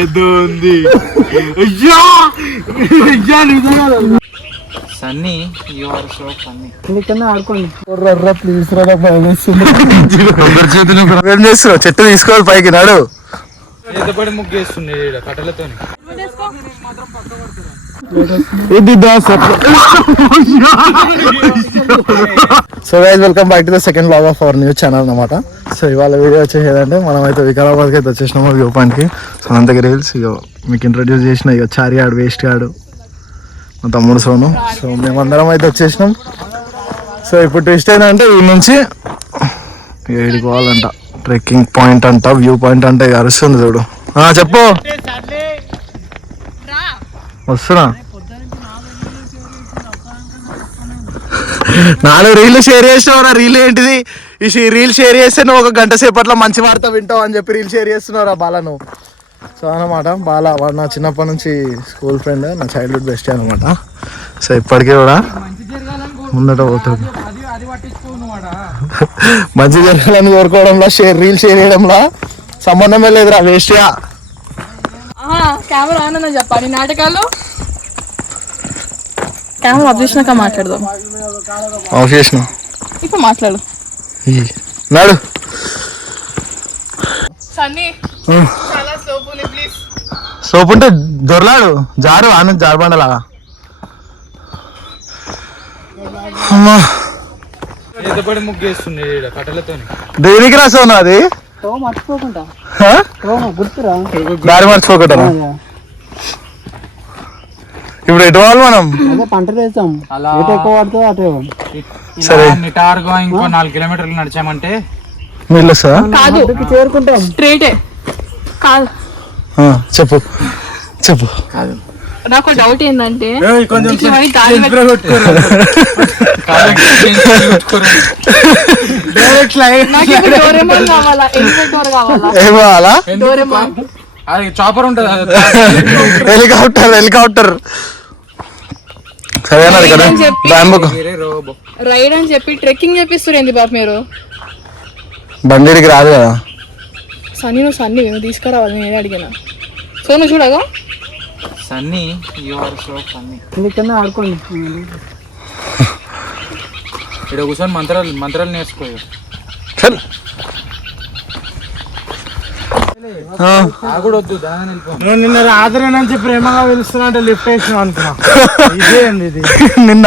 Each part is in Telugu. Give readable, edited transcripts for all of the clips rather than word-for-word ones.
ఏదో ఉంది. Sunny you are so funny. నీకన్నా ఆడుకోండి ప్లీజ్ ఏం చేస్తున్నావు? చెట్టు తీసుకోవాలి పైకి నాడు. ముగ్గు వేస్తుంది కట్టెలతో. So guys welcome back to the second blog of our news channel అన్నమాట. సో ఇవాళ వీడియో వచ్చేసేదంటే మనమైతే వికారాబాద్కి అయితే వచ్చేసినాము వ్యూ పాయింట్కి. సో అంతకి రీల్స్ ఇక మీకు ఇంట్రడ్యూస్ చేసిన ఇక చారి ఆడు వేస్ట్ ఆడు మా తమ్ముడు సోను. సో మేమందరం అయితే వచ్చేసినాం. సో ఇప్పుడు ట్విస్ట్ ఏంటంటే ఈ నుంచి ఏడికి పోవాలంట, ట్రెక్కింగ్ పాయింట్ అంట, వ్యూ పాయింట్ అంటే అరుస్తుంది చూడు. చెప్పు వస్తున్నా. 4 రీళ్లు షేర్ చేసినావురా. రీల్ ఏంటిది? ఈ రీల్ షేర్ చేస్తే నువ్వు 1 గంట సేపట్లో మంచి వార్త వింటావు అని చెప్పి రీల్ షేర్ చేస్తున్నావురా బాలా నువ్వు. సో అనమాట బాలా వాడు నా చిన్నప్పటి నుంచి స్కూల్ ఫ్రెండ్, నా చైల్డ్హుడ్ బెస్ట్ అనమాట. సో ఇప్పటికీ కూడా ముందట పోతాడు. మంచి జరగాలని కోరుకోవడంలో రీల్ షేర్ చేయడంలో సంబంధమే లేదురా వేస్ట్గా. కెమెరా ఆన్ అని చెప్పాలి. నాటకాలు కెమెరా ఆఫ్ చేసినాక మాట్లాడదాం. ఆఫ్ చేసిన ఇప్పుడు మాట్లాడు. నాడు సన్నీ చాలా సోప్ ఉంది ప్లీజ్. సోప్ ఉంటే దొరలాడు జారు ఆనంద్ జారుబండలాగా. అమ్మా ముగ్గు వేస్తుంది కట్టెలతో. దేనికి రాసావు అది? మర్చిపోకుండా దారి మర్చిపోకుండా. ఇప్పుడు ఎటు వాళ్ళు మనం పంటలు వేస్తాం. ఎక్కువ పడుతుంది అటు. సరే నిటారుగా ఇంకో 4 కిలోమీటర్లు నడిచామంటే వీళ్ళు చేరుకుంటాం. స్ట్రైటే కాదు. చెప్పు చెప్పు. నాకు డౌట్ ఏంటంటే చాపర్ ఉంటది, హెలికాప్టర్ సరే అన్నది కదా. రైడ్ అని చెప్పి ట్రెక్కింగ్ చెప్పిస్తారు ఏంది బాబు మీరు? బండికి రాదు కదా సన్నీ. నువ్వు సన్నీ తీసుకురావాలి, నేనే అడిగినా. సో నువ్వు చూడగా Sunny you are so funny. నీకన్నా ఆడుకోండి. ఇక్కడ కూర్చొని మంత్రాలు నేర్చుకోవు. నేను నిన్న రాత్రి నుంచి ప్రేమగా పిలుస్తున్నా అంటే లిఫ్ట్ వేసిన అనుకున్నా. ఇదే అండి ఇది. నిన్న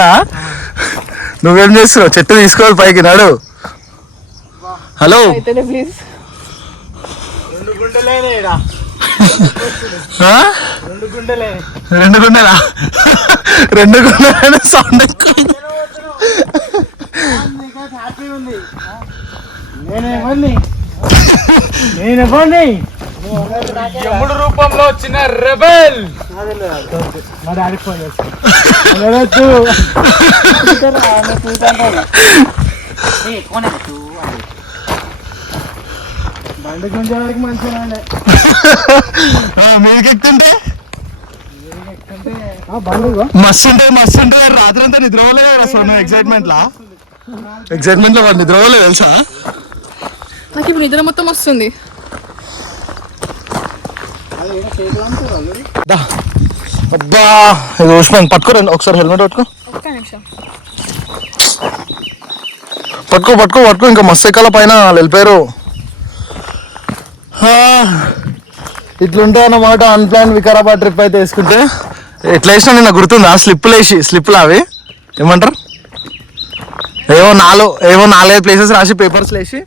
నువ్వేం చేస్తున్నావు? చెట్టు తీసుకోవాలి పైకి నాడు. Hello please. 2 గుంటలేనే 2 గుంటలే. 2 గుండెలా? 2 గుండెలైనా సౌండ్ ఎక్కువ. హ్యాపీ ఉంది. నేనేమోని యముడు రూపంలో వచ్చిన రెబెల్. మరి ఆడిపోయి బండి కొంచెం వరకు మంచిగా మీదకెక్తుంటే మస్తు ఉంటాయి. రాత్రి అంతా నిద్రపోలేదు సోను. ఎక్సైట్మెంట్ లో వాడు నిద్రపోలేదు తెలుసా. నాకు ఇప్పుడు నిద్ర మొత్తం వస్తుంది. అబ్బా ఇది ఉష్ణం. పట్టుకోరండి ఒకసారి, హెల్మెట్ పట్టుకో. ఒక్క నిమిషం పట్టుకో. ఇంకా మస్తు ఎక్కాల పైన వెళ్ళిపోయారు. ఇట్లుంటే అన్నమాట అన్ప్లాన్ వికారాబాద్ ట్రిప్ అయితే వేసుకుంటే. ఎట్లా వేసినా నిన్న గుర్తుందా? స్లిప్లు అవి ఏమంటారు, ఏవో 4-5 ప్లేసెస్ రాసి పేపర్స్ వేసి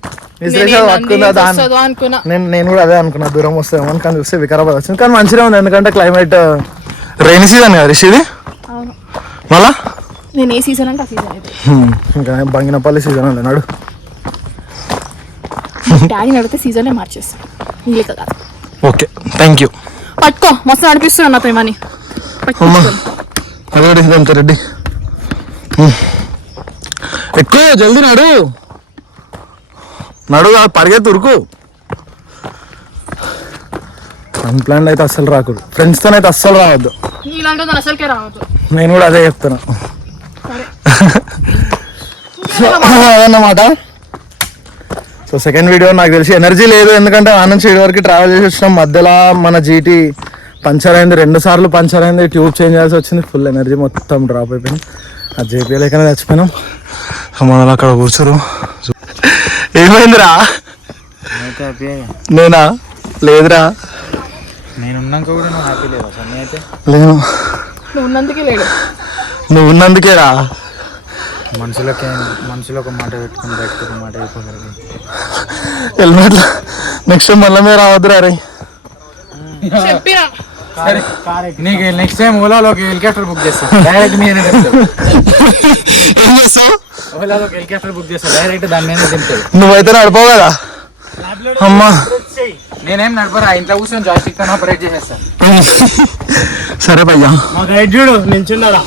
పట్టుకుందా దాన్ని. నేను కూడా అదే అనుకున్నా, దూరం వస్తామో కానీ చూస్తే వికారాబాద్ వచ్చింది. కానీ మంచిగా ఉంది ఎందుకంటే క్లైమేట్ రైనీ సీజన్ కదా రిషి ఇది. మళ్ళా నేను ఏ సీజన్ అంటే ఆ సీజన్ అయితే ఇంకా బంగినపల్లి సీజన్ అండి నాడు. డాడీ నడితే సీజనే మార్చేస్తాను. Okay thank you. పట్టుకో మస్తు నడిపిస్తున్నాను నాతో మనీ. అదే రెడ్డి ఎక్కువ జల్దీ నడు పరిగెత్తి ఉరుకు. అన్ప్లాన్డ్ అయితే అస్సలు రాకూడదు. ఫ్రెండ్స్తో అయితే అస్సలు రావద్దు. నేను కూడా అదే చెప్తున్నా అదన్నమాట. సో సెకండ్ వీడియో నాకు తెలిసి ఎనర్జీ లేదు, ఎందుకంటే ఆ నుంచి ఇటు వరకు ట్రావెల్ చేసి వచ్చినాం. మధ్యలో మన జీటీ పంచర్ అయింది, 2 సార్లు పంచర్ అయింది, ట్యూబ్ చేంజ్ చేయాల్సి వచ్చింది. ఫుల్ ఎనర్జీ మొత్తం డ్రాప్ అయిపోయింది. ఆ జేపీ లేకనే చచ్చిపోయినాం. సో మనం అక్కడ కూర్చోరు. ఏమైందిరా? నేనా? లేదురా, నేనున్నాక కూడా నువ్వు హ్యాపీ లేదా సన్నీ అయితే? లేను. నువ్వు ఉన్నందుకే లేడు. నువ్వు ఉన్నందుకేరా. మనసులో ఒక మాట పెట్టుకుని బయటకు ఒక మాట అయిపోతుంది. హెల్మెట్ నెక్స్ట్ టైం మళ్ళీ మీరు రావద్దురా రే. చెప్పినా సరే నీకు నెక్స్ట్ టైం ఓలాలోకి హెలికాప్టర్ బుక్ చేస్తాను. డైరెక్ట్ నేనే ఏం చేస్తావు? ఓలాలోకి హెలికాప్టర్ బుక్ చేస్తాను. డైరెక్ట్ దాని మీద తింటాడు. నువ్వైతే నడిపోవు కదా. అమ్మా నేనేం నడపరా, ఇంట్లో కూర్చొని జాస్టిక్ తో ఆపరేట్ చేసేస్తాను. సరే భయ్యా. మా గైడ్ చూడు నించున్నారా.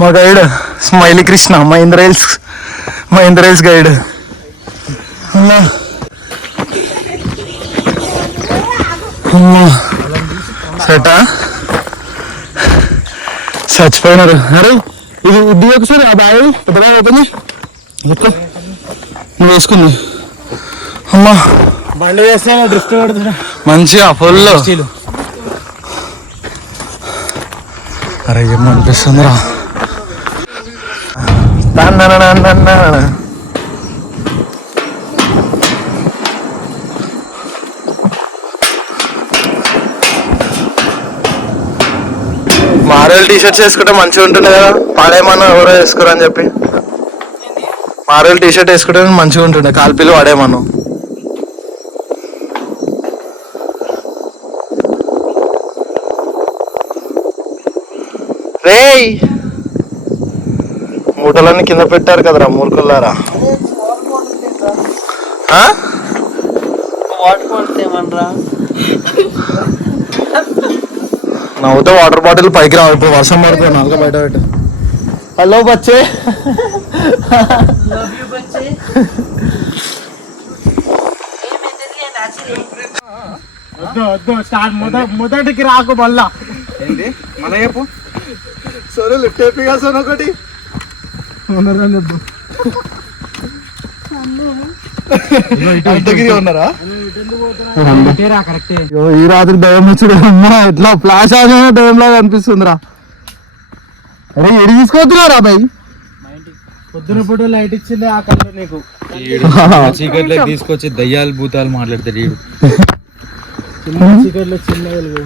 మా guide Smiley Krishna, Mahendra Hills guide. అమ్మా అమ్మా సెటా చచ్చిపోయినారు. అరే ఇది ఉడ్డి ఒకసారి ఆ బ్యాగ్ పెద్ద బ్యాగ్ అవుతుంది. నువ్వు వేసుకుంది. అమ్మా బండి వేస్తే డ్రిఫ్ట్ కొడుతున్నా మంచిగా ఫుల్. అరే ఏమనిపిస్తుందిరా. మారేల్ టీషర్ట్స్ వేసుకుంటే మంచిగా ఉంటుంది కదా. పాడేమన్నా ఎవరో వేసుకోరని చెప్పి మారేల్ టీషర్ట్ వేసుకుంటే మంచిగా ఉంటుండే. కాల్పిలు వాడేమన్నా. రేయ్ మూటలన్నీ కింద పెట్టారు కదరా మూర్ఖుల్లారా. నవ్వుతో వాటర్ బాటిల్ పైకి రావు. ఇప్పుడు వర్షం పడుతుంది, నాలుగు బయట పెట్టు. హలో బచ్చే. వద్దు స్టార్ట్ మొదటికి రాకు మళ్ళా. ఏంటి మళ్ళీ చెప్పు. సరే లిఫ్ట్ అయిపోయి సార్ ఒకటి ఉన్నారా. ఈ రాత్రి దయ్యం వచ్చాడు. అమ్మా ఎట్లా ఫ్లాష్ ఆగిన దయ్యం లాగా అనిపిస్తుందిరా. అరే ఎడి తీసుకోవద్దురా బాయ్. పొద్దున పూట లైట్ ఇచ్చింది ఆ కళ్ళు నీకు. చీకట్లో తీసుకొచ్చి దయ్యాలు భూతాలు మాట్లాడతాడు వీడు. చీకట్లో చిన్న వెలుగు.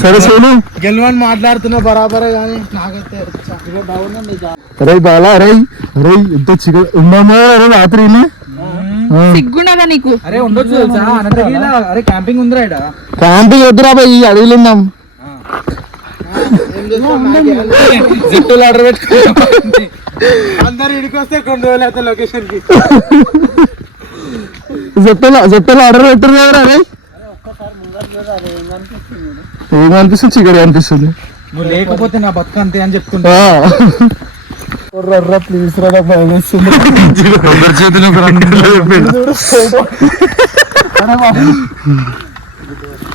సరే సోను గెలవని మాట్లాడుతున్నా బరాబరే కానీ నాకైతే అరే బాలా. అరే అరే ఎంత చికెన్ ఉన్నామా రాత్రి సిగ్గుండదా నీకు? అరే ఉండొచ్చు తెలుసా అనంతగిరిలో. అరే క్యాంపింగ్ ఉందిరా ఈడ. క్యాంపింగ్ వద్దురా బాయ్, ఈ అడవిలో ఉన్నాం. జట్టులు ఆర్డర్ పెట్టుకుంటే అందరు ఇడికి వస్తే 2 రోజులు అయితే లొకేషన్ కి. జట్టులో ఆర్డర్ పెట్టరు కదా. అరే ఏం అనిపిస్తుంది? చికెన్ అనిపిస్తుంది. నువ్వు లేకపోతే నా బతుక అంతే అని చెప్తుంటా. ప్లీజ్ రా, భయం వేస్తుంది.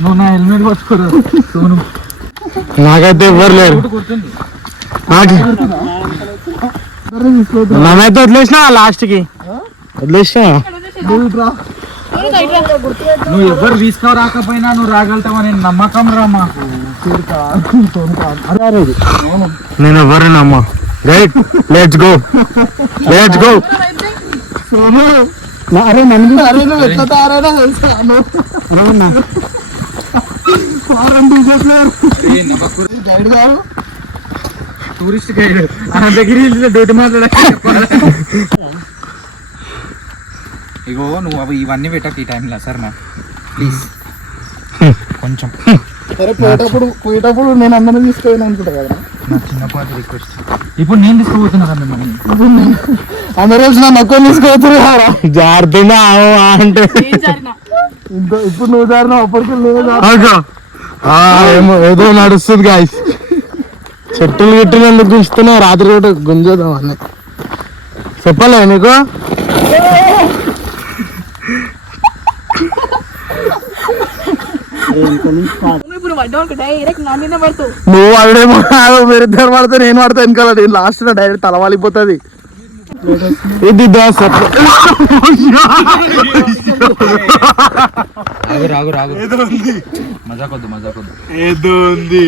నువ్వు నా హెల్మెట్ పట్టుకోరా. నాకైతే ఎవ్వరు లేరు. నన్నైతే వదిలేసిన లాస్ట్ కి వదిలేసిన. నువ్వు ఎవరు తీసుకురాకపోయినా నువ్వు రాగలుగుతావని నమ్మకం రా మాకు. నేను ఎవరిని అమ్మా. Right let's go. అరే నన్ను అరే నువ్వు ఎట్లా తారైనా తెలుసా. గైడ్ గారు టూరిస్ట్ గైడ్ అనంతగిరి డోటి మాట్లాడ. ఇగో నువ్వు అవి ఇవన్నీ పెట్టకు ఈ టైంలో సరేనా ప్లీజ్ కొంచెం. సరే పోయేటప్పుడు నేను అందరం తీసుకోవాలి అనుకుంటా కదా. నా చిన్నపాటి రిక్వెస్ట్. ఇప్పుడు నేను తీసుకుపోతున్నా కదా మిమ్మల్ని. అందరూ వచ్చిన నక్కువ తీసుకోవచ్చురా. జారుతుందా అంటే ఇప్పుడు నువ్వు జారినా అప్పటికి ఏమో ఏదో నడుస్తుంది గాయస్. చెట్టులు గిట్టులు ఎందుకు గుంజుతున్నావు? రాత్రి కూడా గుంజేద్దాం అని చెప్పలే నీకు. ఇప్పుడు పడ్డావు డైరెక్ట్ నా మీద పడుతావు. నువ్వు ఆవిడేమో మీరు ఇద్దరు పడితే నేను పడతా వెనకాల నేను లాస్ట్ డైరెక్ట్ తలవాలిపోతుంది. ఇది దోశ రాగు రాగు మజాకొద్దు మజాకొద్దు. ఏదో ఉంది.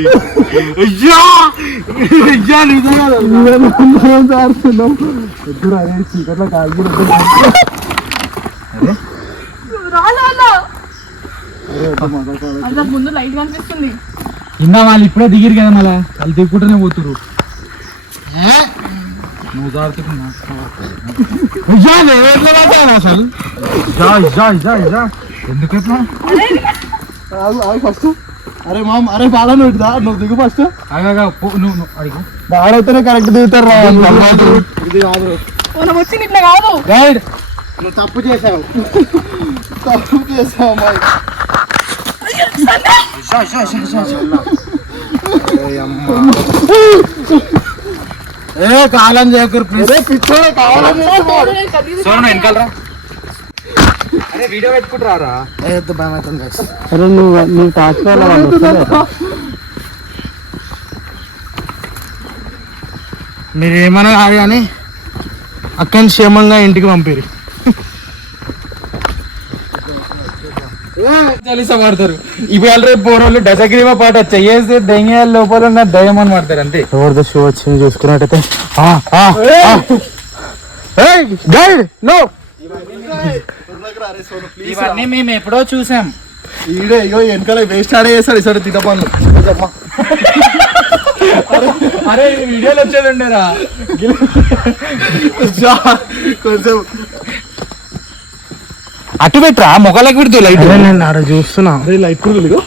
అంతకు ముందు లైట్ కనిపిస్తుంది. ఇంకా వాళ్ళు ఇప్పుడే దిగిరు కదా, మళ్ళీ వాళ్ళు దిగుకుంటూనే పోతురు. నువ్వు జాగ్రత్తగా ఎందుకు ఎట్లా ఫస్ట్. అరే మామ్ అరే బాగా నువ్వుదా నువ్వు దిగు ఫస్ట్. నువ్వు అడిగు బాడైతేనే కరెక్ట్ దిగుతారు రా. ఇది కాదు, మనం వచ్చింది ఇట్లా కాదు. గైడ్ నువ్వు తప్పు చేసావు. తప్పు చేసావు మరి. ఏ కాలం చేయకూరు ప్లీజ్. పిచ్చోడే కావాలని సోను వెనకాలరా. అరే వీడియో పెట్టుకుంటారా? భయం అవుతుంది guys. అరే నువ్వు తాచుకోవాలి. మీరు ఏమన్నా కాదు కానీ అక్కని క్షేమంగా ఇంటికి పంపిరు. చాలీసా మాడతారు ఇవాళ రేపు పోరోళ్ళు డజగ్రీమా పాట చెయ్యేస్తే దెంగేయాల లోపల ఉన్న దయ్యం అని మాడతారు అంతే. ఎవరిదో షో వచ్చింది చూసుకున్నట్టయితే. గైడ్ నో ఇవన్నీ మేము ఎప్పుడో చూసాం. ఈడే ఇగో వెనకాల వేస్ట్ ఆడే చేస్తాడు ఇసాడు తిట్టపనులు. అరే వీడియోలు వచ్చేది ఉండేరా కొంచెం అటు పెట్టరా మొక్కలకి పెడుతూ లైట్. నేను ఆడ చూస్తున్నా. అరే లైట్ కూడా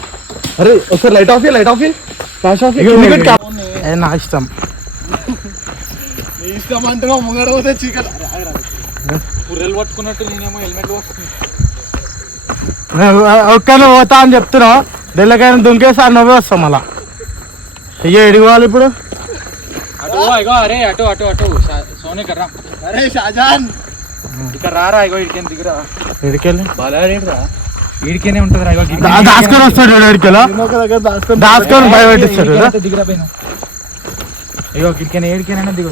అరే ఒకసారి light of light of flash of. నా ఇష్టం. ఇష్టం అంటే ముంగడ పోతే చీకటి. పుర్రెలు పట్టుకున్నట్టు నేనేమో హెల్మెట్ ఒక్కనే పోతా అని చెప్తున్నావు. డెల్లకైనా దుంకేసి ఆ నవ్వే వస్తాం మళ్ళా. అయ్యో ఎడిగోవాలి ఇప్పుడు. అటు ఇగో అరే అటు అటు అటు సోనే కర్రా. అరే షాజాన్ ఇక్కడ రారా ఇగో ఇడికేం దిగురా. ఎడికెళ్ళి బాలేరా ఈడికేనే ఉంటదిరా. ఇగో దాచుకొని వస్తాడు ఎడికెళ్ళ దగ్గర దాచుకొని దాచుకొని భయపెట్టిస్తాడు. దిగురా పైన ఇగో గిడికేనే ఏడికేనైనా దిగు.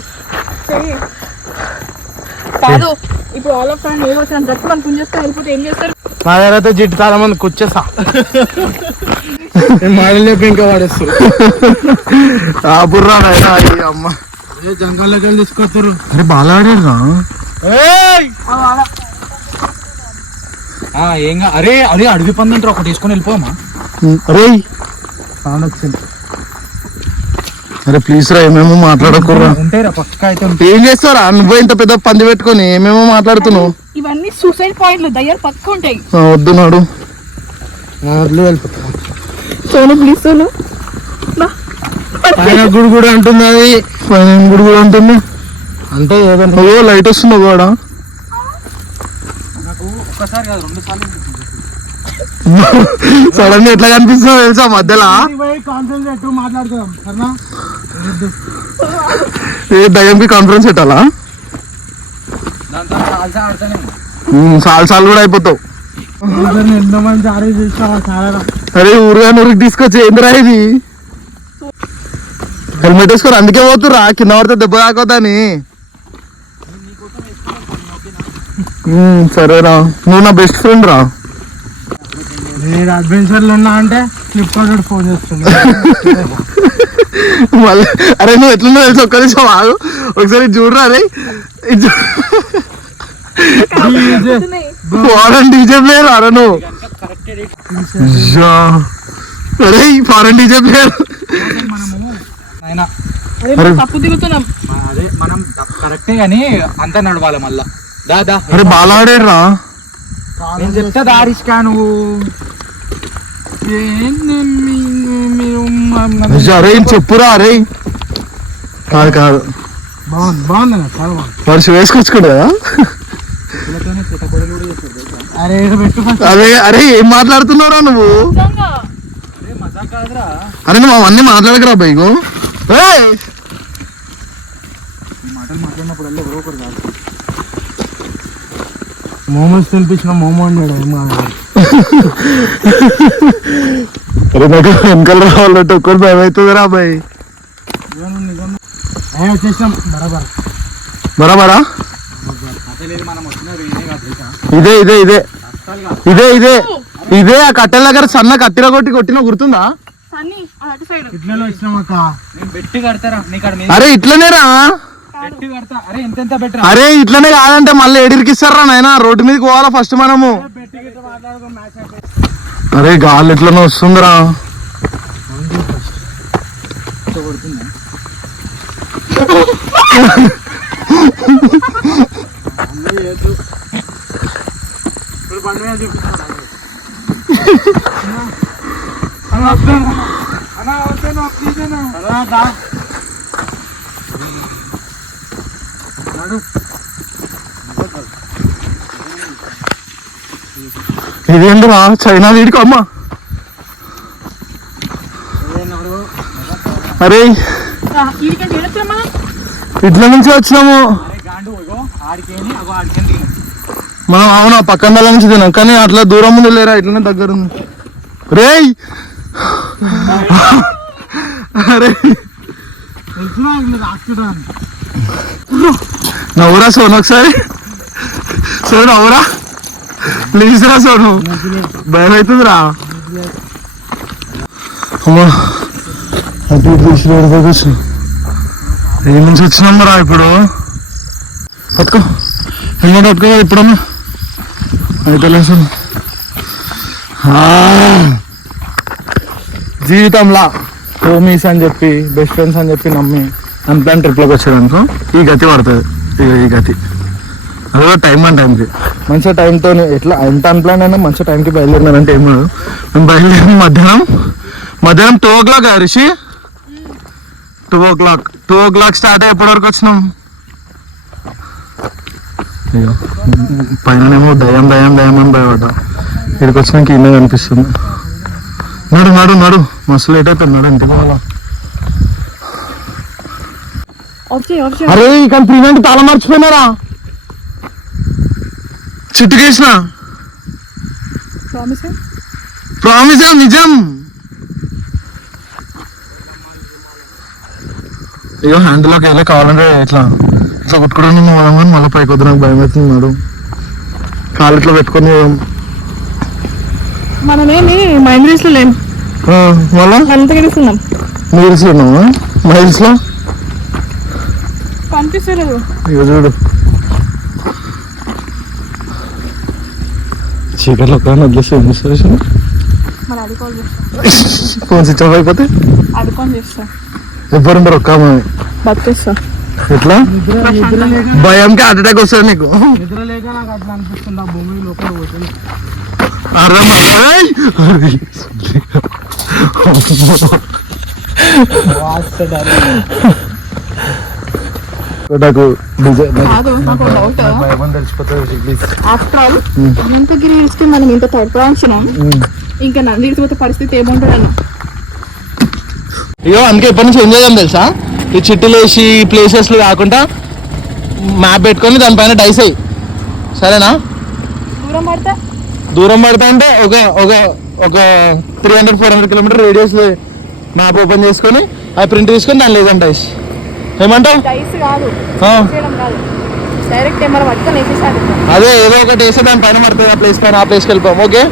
కాదు ఇప్పుడు ఆల్ ఆఫ్ ఫ్రెండ్ ఏదో వచ్చిన జట్టు మనం పుంజేస్తే వెళ్ళిపోతే ఏం చేస్తారు? మా దగ్గర అయితే జిట్టు చాలా మంది కూర్చేసా మాడలు చెప్పి ఇంకా వాడేస్తారు. ఆ బుర్రా అమ్మ జంగల్లోకి వెళ్ళి తీసుకొస్తారు. అరే బాగా ఆడాడురా. ఏం అరే అరే అడవి పందంటారు ఒకటి తీసుకొని వెళ్ళిపోమా. అరే సౌండ్ వచ్చింది. అరే ప్లీజ్ రా ఏమేమో మాట్లాడకూడరా. ఉంటాయిరా పక్క అయితే ఏం చేస్తారా నువ్వు ఇంత పెద్ద పంది పెట్టుకొని ఏమేమో మాట్లాడుతున్నావు. ఇవన్నీ సూసైడ్ పాయింట్లు దయ్యాలు పక్క ఉంటాయి. వద్దు నాడు వదిలి వెళ్ళిపోతాం. సోను ప్లీజ్ సోను పైన గుడి కూడా అంటుంది. అది గుడి కూడా ఉంటుంది అంటే ఏదన్నా ఓ లైట్ వస్తుంది కూడా. నాకు ఒక్కసారి కాదు 2 సార్లు సడన్ గా ఎట్లా కనిపిస్తుందో తెలుసా మధ్యలో. కాన్ఫరెన్స్ మాట్లాడుతున్నాం సరేనా. ఏ దయ్యంకి కాన్ఫరెన్స్ పెట్టాలా. దాంతో కాల్సా ఆడతానే సాల్ కూడా అయిపోతావు. ఎంతో మంది ఆడే చూసావా చాలా. అరే ఊరుగా ఊరికి తీసుకొచ్చి ఏందిరా ఇది. హెల్మెట్ వేసుకోరు అందుకే పోతురా కింద పడితే దెబ్బ తాకొద్దని. సరేరా నువ్వు నా బెస్ట్ ఫ్రెండ్ రా. నేను అడ్వెంచర్లో ఉన్నా అంటే ఫ్లిప్కార్ట్ ఫోన్ చేస్తున్నా. మళ్ళీ అరే నువ్వు ఎట్లున్నా తెలుసు ఒక్క నిమిషం ఆగు ఒకసారి చూడరా. అరే ఫారెన్ డీజే ప్లేయర్ అరే నువ్వు. అరే ఫారెన్ డీజే ప్లేయర్. అయినా తప్పు దిగుతున్నాం. అదే మనం కరెక్టే కానీ అంతా నడవాలి మళ్ళా. దాదా అరే బాగా ఆడాడు రా. నేను చెప్తా దారిష్కా నువ్వు. అరే చెప్పురా. అరే కాదు కాదు బాగుంది చాలా బాగుంది. వర్షం వేసుకొచ్చుకోండి కదా. అరే పెట్టు అరే అరే ఏం మాట్లాడుతున్నావురా నువ్వు. నిజంగా అరే నువ్వు అవన్నీ మాట్లాడకరా బైకు. మాటలు మాట్లాడినప్పుడు ఎవరో ఒకరు కాదు. మోమోస్ తినిపించిన మోమో అన్నాడు. అరే నాకు వెనకాల రావాలంటే ఒక్కటి భయం అవుతుంది రా అబ్బాయి. వచ్చేసాం బరాబర్. బరాబరా మనం వచ్చిన వేరే కాదు తెలుసా? ఇదే ఇదే ఇదే ఇదే ఇదే ఇదే ఆ కట్టెల దగ్గర సన్న కత్తిర కొట్టిన గుర్తుందా? సన్నీ అటు సైడ్ ఇట్లా వచ్చినాం అక్క. నేను బెట్టి కడతారా నీకు ఆడ మీద అరే ఇట్లనే రా. బెట్టి కడతా. అరే ఎంత బెట్టరా? అరే ఇట్లనే కాదంటే మళ్ళీ ఎడిరికిస్తారా నాయన. రోడ్డు మీదకి పోవాలా ఫస్ట్ మనము. అరే గాలి ఎట్లనో వస్తుందిరా. ఇదేంటిరా చైనా వీడికి అమ్మ. అరే ఇట్ల నుంచి వచ్చినాము మనం. అవునా పక్కన వాళ్ళ నుంచి తిన్నాం కానీ అట్లా దూరం ముందు లేరా, ఇట్లనే దగ్గర ఉంది. రేయ్ అరే నవ్వురా సోను ఒకసారి. సోను నవ్వురా ప్లీజ్ రా సోను, భయం అవుతుందిరా. అమ్మా అటు ఇటు తీసి వచ్చి ఏ నుంచి వచ్చినాం రా ఇప్పుడు. పట్టుకో హెల్మెట్ పట్టుకో ఇప్పుడన్నా అయితే లేదు. జీవితంలా హోమీస్ అని చెప్పి బెస్ట్ ఫ్రెండ్స్ అని చెప్పి నమ్మి అన్ప్లాన్ ట్రిప్లోకి వచ్చారు అనుకో ఈ గతి పడుతుంది. ఈ గతి అది కూడా టైం అండ్ టైంకి మంచిగా టైంతో ఎట్లా ఎంత అన్ప్లాన్ అయినా మంచిగా టైంకి బయలుదేరినారంటే ఏం కాదు. మేము బయలుదేరి మధ్యాహ్నం 2 o'clock రిషి. 2 o'clock స్టార్ట్ అయ్యి ఎప్పటి వరకు వచ్చినాం. అయ్యో పైననేమో దయం అని భయపడ్డా. ఇక్కడికి వచ్చినాక ఇల్లే కనిపిస్తుంది. నడు మస్తు లేట్ అయిపోయింది. నడు ఇంటికి పోవాలా. అరే ఇక్కడ ప్రివెంట్ తాళం మర్చిపోయినారా. చిట్టుకేసిన ప్రామిస్ నిజం. ఇగో హ్యాండిల్లోకి వెళ్ళి కావాలంటే ఇట్లా కొట్టుకోవడానికి పోదాం కానీ మళ్ళీ పైకి వద్దు, నాకు భయం అవుతున్నాడు. కాలు ఇట్లా పెట్టుకొని మనమేమి మైండ్ లో లేము. మళ్ళా అంత గడుస్తున్నాం. మైల్స్ లో ఉన్నావా? మైల్స్ లో కనిపిస్తలేదు. ఇక చూడు చీకట్లో కానీ వదిలేస్తే మరి అడుకోవాలి ఫోన్ స్విచ్ ఆఫ్ అయిపోతే అడుకొని చేస్తా. ఎవ్వరుంటారు ఒక్క బతికేస్తా. ఎట్లా భయంకి హార్ట్ అటాక్ వస్తుంది నీకు. నిద్ర లేక నాకు అట్లా అనిపిస్తుంది. ఆ భూమి లోపల పోతుంది. నాకు కాదు నాకు డౌట్. ఆఫ్టర్ ఆల్ అనంతగిరి ఇస్తే మనం ఇంత తడపడాల్సినాం, ఇంకా నంది ఇడిచిపోతే పరిస్థితి ఏముంటుంది అన్న. అయ్యో అందుకే ఎప్పటి నుంచి ఎంజాయ్ చేద్దాం తెలుసా. ఈ చిట్టులు వేసి ప్లేసెస్లు కాకుండా మ్యాప్ పెట్టుకొని దానిపైన డైస్ అయ్యి సరేనా. దూరం పడతా అంటే ఒక 300-400 కిలోమీటర్ రేడియస్ మ్యాప్ ఓపెన్ చేసుకొని అది ప్రింట్ తీసుకొని దాని లేదంటే డైస్ ఏమంటావు. అదే ఏదో ఒకటి వేస్తే దాని పైన పడుతుంది. ఆ ప్లేస్కి వెళ్ళిపోం. ఓకే